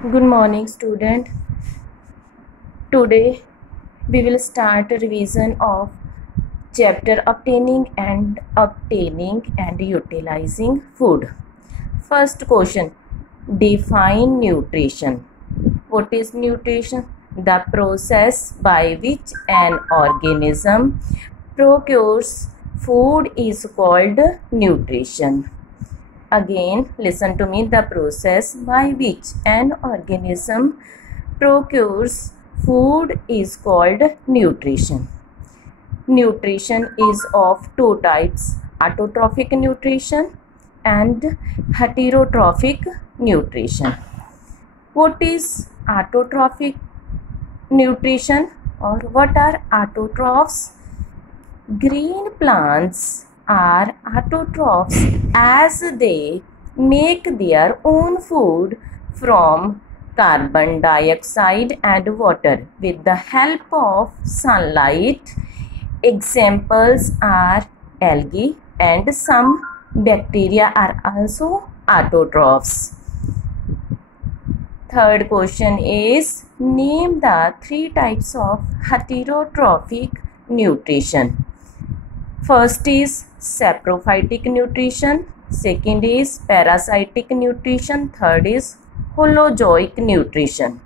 Good morning, student. Today we will start a revision of chapter obtaining and utilizing food. First question: define nutrition. What is nutrition? The process by which an organism procures food is called nutrition. Again, listen to me. The process by which an organism procures food is called nutrition. Nutrition is of two types: autotrophic nutrition and heterotrophic nutrition. What is autotrophic nutrition, or what are autotrophs? Green plants are autotrophs as they make their own food from carbon dioxide and water with the help of sunlight. Examples are algae and some bacteria are also autotrophs. Third question is, name the three types of heterotrophic nutrition. First is saprophytic nutrition, second is parasitic nutrition, third is holozoic nutrition.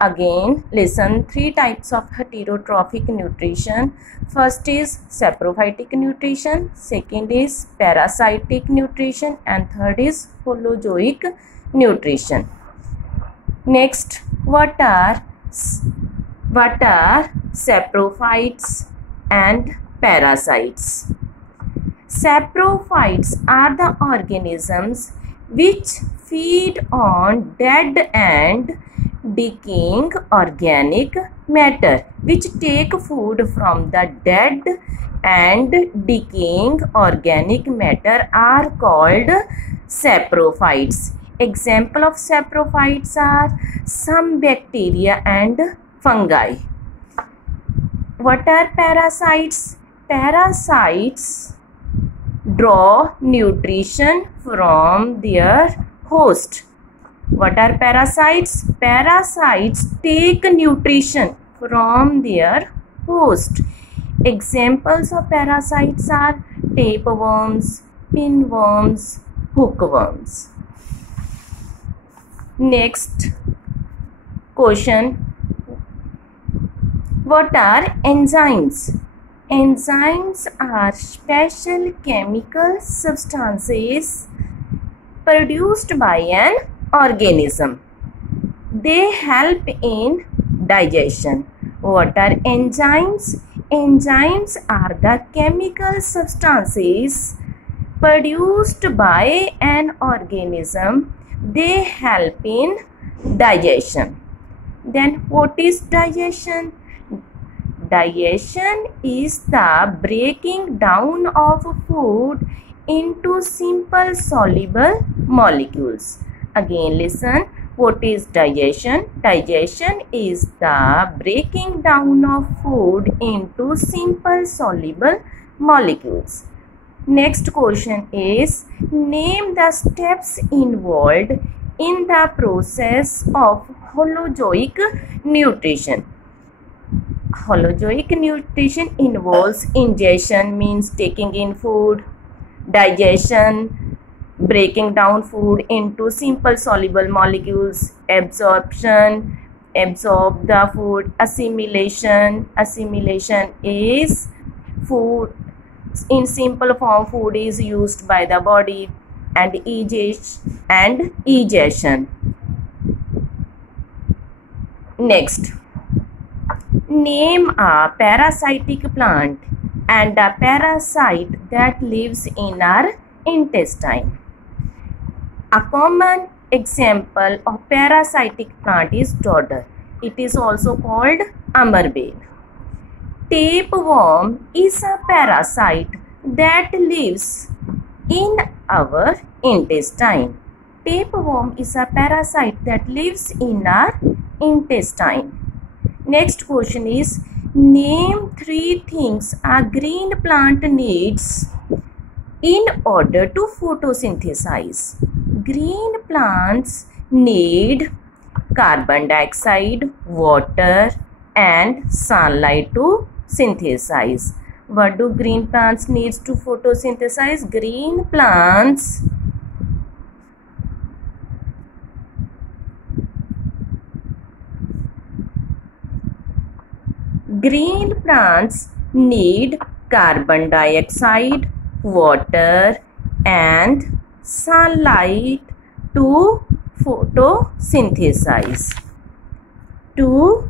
Again, listen, three types of heterotrophic nutrition. First is saprophytic nutrition, second is parasitic nutrition, and third is holozoic nutrition. Next, what are saprophytes and parasites? Saprophytes are the organisms which feed on dead and decaying organic matter, which take food from the dead and decaying organic matter are called saprophytes. Example of saprophytes are some bacteria and fungi. What are parasites? Parasites draw nutrition from their host. What are parasites? Parasites take nutrition from their host. Examples of parasites are tapeworms, pinworms, hookworms. Next question: what are enzymes? Enzymes are special chemical substances produced by an organism. They help in digestion. What are enzymes? Enzymes are the chemical substances produced by an organism. They help in digestion. Then what is digestion? Digestion is the breaking down of food into simple soluble molecules. Again, listen, what is digestion? Digestion is the breaking down of food into simple soluble molecules. Next question is, name the steps involved in the process of holozoic nutrition. Holozoic nutrition involves ingestion, means taking in food, digestion, breaking down food into simple soluble molecules, absorption, absorb the food, assimilation. Assimilation is food in simple form, food is used by the body, and egestion. Next, name a parasitic plant and a parasite that lives in our intestine. A common example of parasitic plant is dodder. It is also called amarbead. Tapeworm is a parasite that lives in our intestine. Tapeworm is a parasite that lives in our intestine. Next question is, name three things a green plant needs in order to photosynthesize. Green plants need carbon dioxide, water and sunlight to synthesize. What do green plants need to photosynthesize? Green plants need carbon dioxide, water and sunlight to photosynthesize. To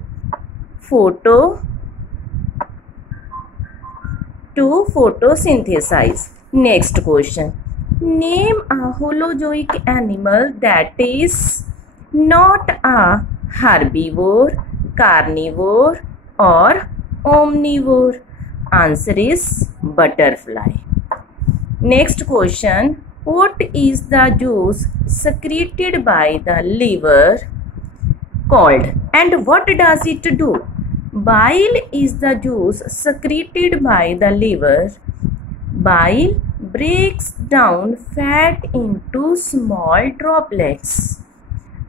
photosynthesize. Next question. Name a holozoic animal that is not a herbivore, carnivore or omnivore. Answer is butterfly. Next question. What is the juice secreted by the liver called and what does it do? Bile is the juice secreted by the liver. Bile breaks down fat into small droplets.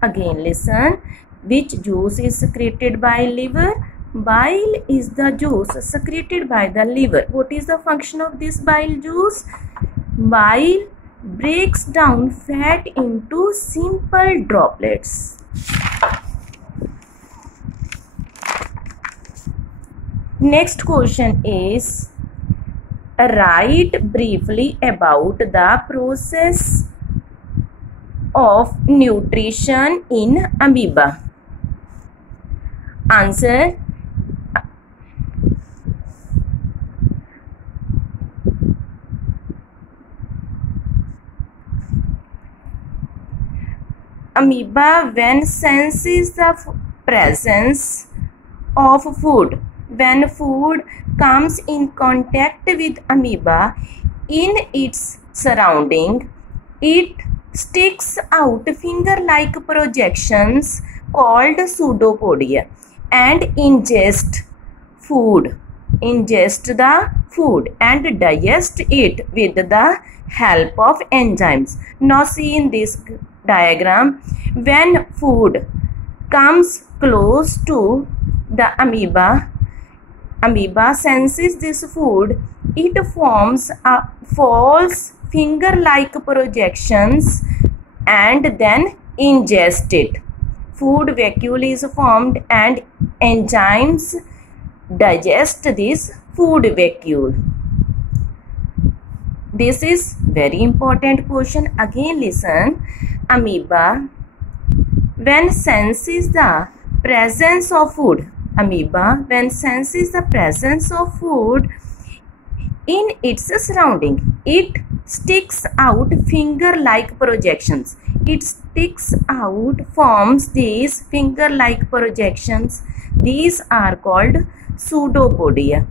Again listen. Which juice is secreted by liver? Bile is the juice secreted by the liver. What is the function of this bile juice? Bile breaks down fat into simple droplets. Next question is, write briefly about the process of nutrition in amoeba. Answer. Amoeba, when senses the presence of food, when food comes in contact with amoeba in its surrounding, it sticks out finger-like projections called pseudopodia and ingest the food and digest it with the help of enzymes. Now see in this diagram, when food comes close to the amoeba senses this food, it forms a false finger-like projections and then ingest it. Food vacuole is formed and enzymes digest this food vacuole. This is very important question. Again listen. Amoeba, when senses the presence of food, amoeba, when senses the presence of food in its surrounding, it sticks out finger-like projections. It sticks out, forms these finger-like projections. These are called pseudopodia.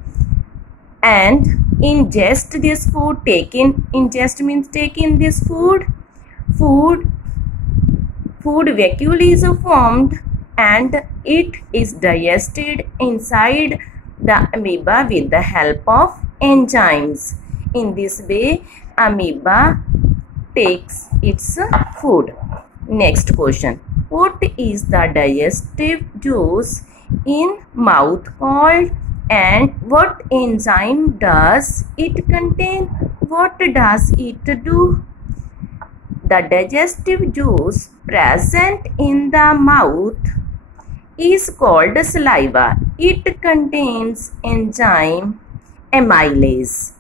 And ingest this food, ingest means take in this food. Food vacuole is formed and it is digested inside the amoeba with the help of enzymes. In this way, amoeba takes its food. Next question. What is the digestive juice in mouth called and what enzyme does it contain? What does it do? The digestive juice present in the mouth is called saliva. It contains enzyme amylase.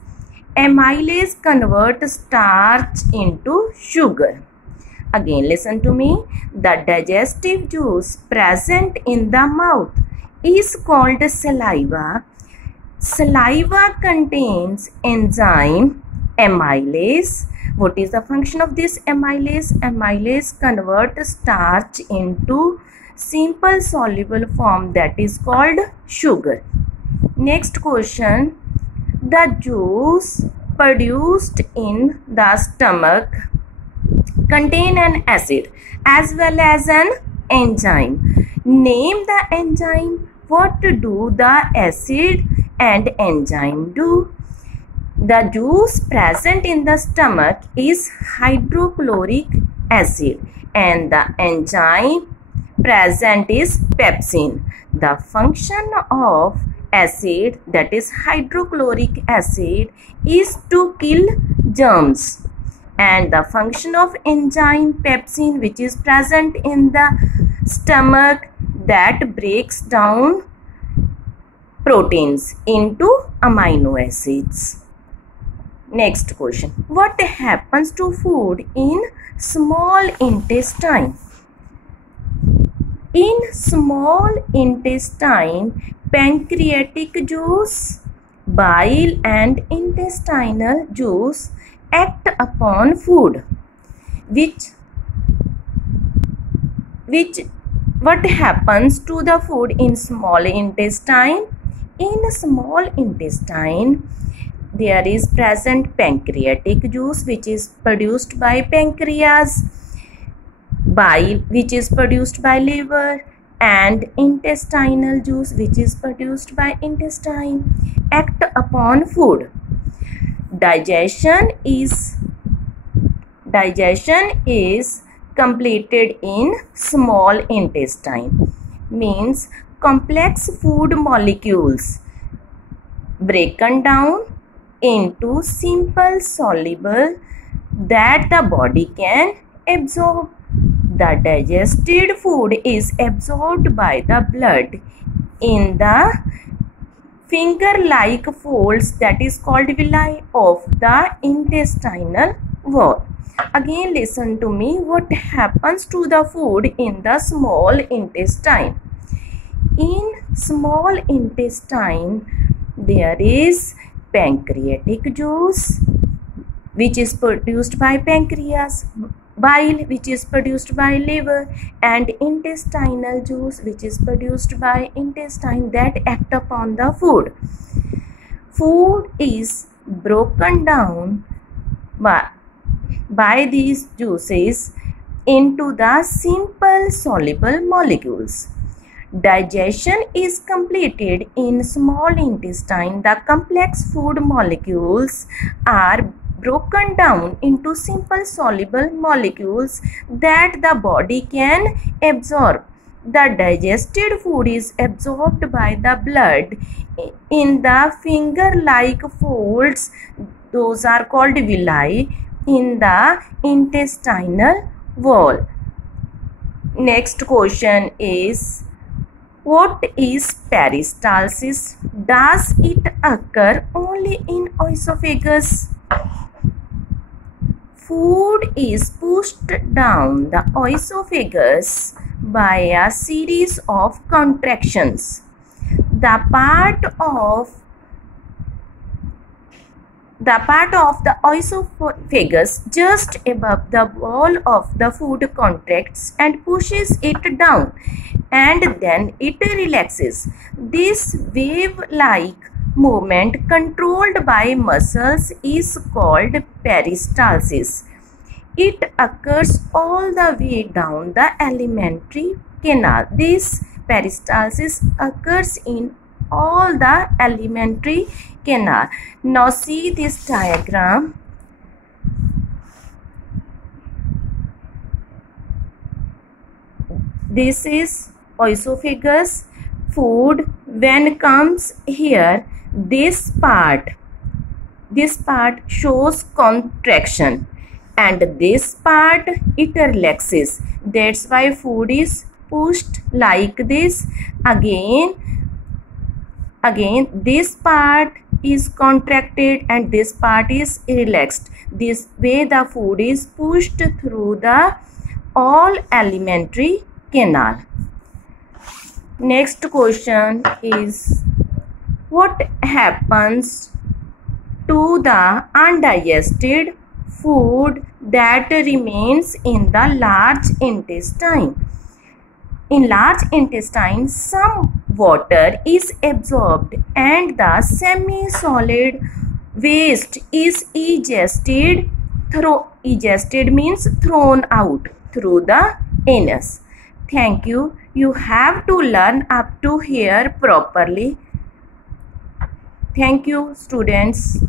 Amylase converts starch into sugar. Again listen to me. The digestive juice present in the mouth is called saliva. Saliva contains enzyme amylase. What is the function of this amylase? Amylase converts starch into simple soluble form that is called sugar. Next question. The juice produced in the stomach contain an acid as well as an enzyme. Name the enzyme. What do the acid and enzyme do? The juice present in the stomach is hydrochloric acid and the enzyme present is pepsin. The function of acid, that is hydrochloric acid, is to kill germs, and the function of enzyme pepsin, which is present in the stomach, that breaks down proteins into amino acids. Next question. What happens to food in small intestine? In small intestine, pancreatic juice, bile and intestinal juice act upon food. What happens to the food in small intestine? In small intestine, there is present pancreatic juice, which is produced by pancreas, bile, which is produced by liver, and intestinal juice, which is produced by intestine, act upon food. Digestion is completed in small intestine, means complex food molecules broken down into simple soluble that the body can absorb. The digested food is absorbed by the blood in the finger-like folds, that is called villi, of the intestinal wall. Again listen to me. What happens to the food in the small intestine? In small intestine, there is pancreatic juice, which is produced by pancreas, bile, which is produced by liver, and intestinal juice, which is produced by intestine, that act upon the food. Food is broken down by these juices into the simple soluble molecules. Digestion is completed in small intestine. The complex food molecules are broken down into simple soluble molecules that the body can absorb. The digested food is absorbed by the blood in the finger-like folds, those are called villi, in the intestinal wall. Next question is, what is peristalsis? Does it occur only in esophagus? Food is pushed down the esophagus by a series of contractions. The part of the esophagus just above the wall of the food contracts and pushes it down, and then it relaxes. This wave-like movement controlled by muscles is called peristalsis. It occurs all the way down the alimentary canal. This peristalsis occurs in all the alimentary canal. Now see this diagram. This is esophagus. Food when comes here, this part shows contraction, and this part it relaxes. That's why food is pushed like this. Again this part is contracted and this part is relaxed. This way the food is pushed through the all alimentary canal. Next question is, what happens to the undigested food that remains in the large intestine? In large intestine, some water is absorbed and the semi-solid waste is egested. Egested means thrown out through the anus. Thank you. You have to learn up to here properly. Thank you, students.